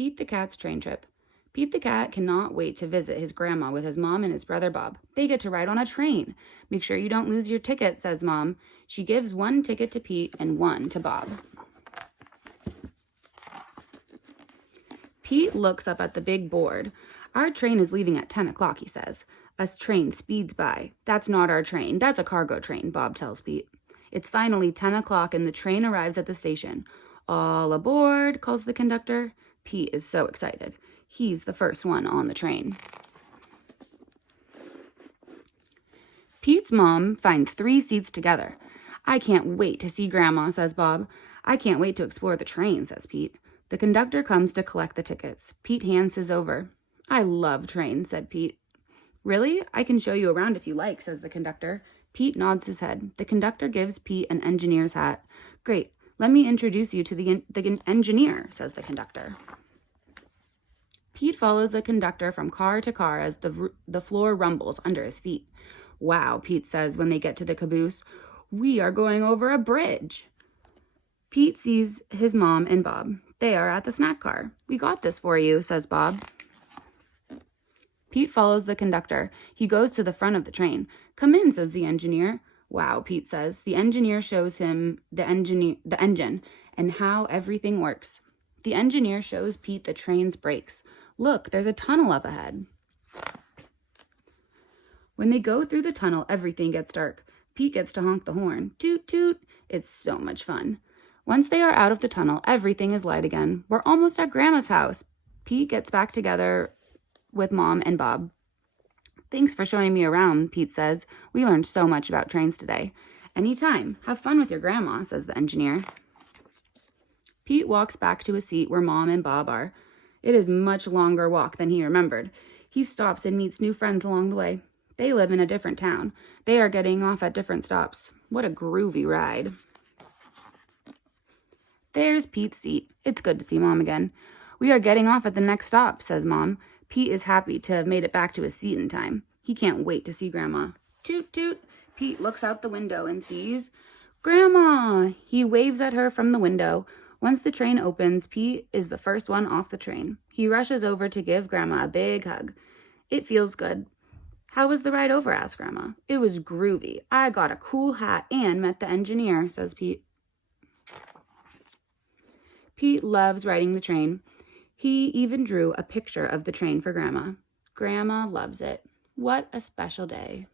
Pete the Cat's train trip. Pete the Cat cannot wait to visit his grandma with his mom and his brother Bob. They get to ride on a train. Make sure you don't lose your ticket, says Mom. She gives 1 ticket to Pete and 1 to Bob. Pete looks up at the big board. Our train is leaving at 10 o'clock, he says. A train speeds by. That's not our train. That's a cargo train, Bob tells Pete. It's finally 10 o'clock and the train arrives at the station. All aboard, calls the conductor. Pete is so excited. He's the first one on the train. Pete's mom finds 3 seats together. I can't wait to see Grandma, says Bob. I can't wait to explore the train, says Pete. The conductor comes to collect the tickets. Pete hands his over. I love trains, said Pete. Really? I can show you around if you like, says the conductor. Pete nods his head. The conductor gives Pete an engineer's hat. Great. Let me introduce you to the engineer, says the conductor. Pete follows the conductor from car to car as the floor rumbles under his feet. Wow, Pete says when they get to the caboose. We are going over a bridge. Pete sees his mom and Bob. They are at the snack car. We got this for you, says Bob. Pete follows the conductor. He goes to the front of the train. Come in, says the engineer. Wow, Pete says. The engineer shows him the engine and how everything works. The engineer shows Pete the train's brakes. Look, there's a tunnel up ahead. When they go through the tunnel, everything gets dark. Pete gets to honk the horn. Toot, toot. It's so much fun. Once they are out of the tunnel, everything is light again. We're almost at Grandma's house. Pete gets back together with Mom and Bob. Thanks for showing me around, Pete says. We learned so much about trains today. Anytime. Have fun with your grandma, says the engineer. Pete walks back to a seat where Mom and Bob are. It is a much longer walk than he remembered. He stops and meets new friends along the way. They live in a different town. They are getting off at different stops. What a groovy ride. There's Pete's seat. It's good to see Mom again. We are getting off at the next stop, says Mom. Pete is happy to have made it back to his seat in time. He can't wait to see Grandma. Toot, toot. Pete looks out the window and sees Grandma. He waves at her from the window. Once the train opens, Pete is the first one off the train. He rushes over to give Grandma a big hug. It feels good. How was the ride over, asked Grandma. It was groovy. I got a cool hat and met the engineer, says Pete. Pete loves riding the train. He even drew a picture of the train for Grandma. Grandma loves it. What a special day.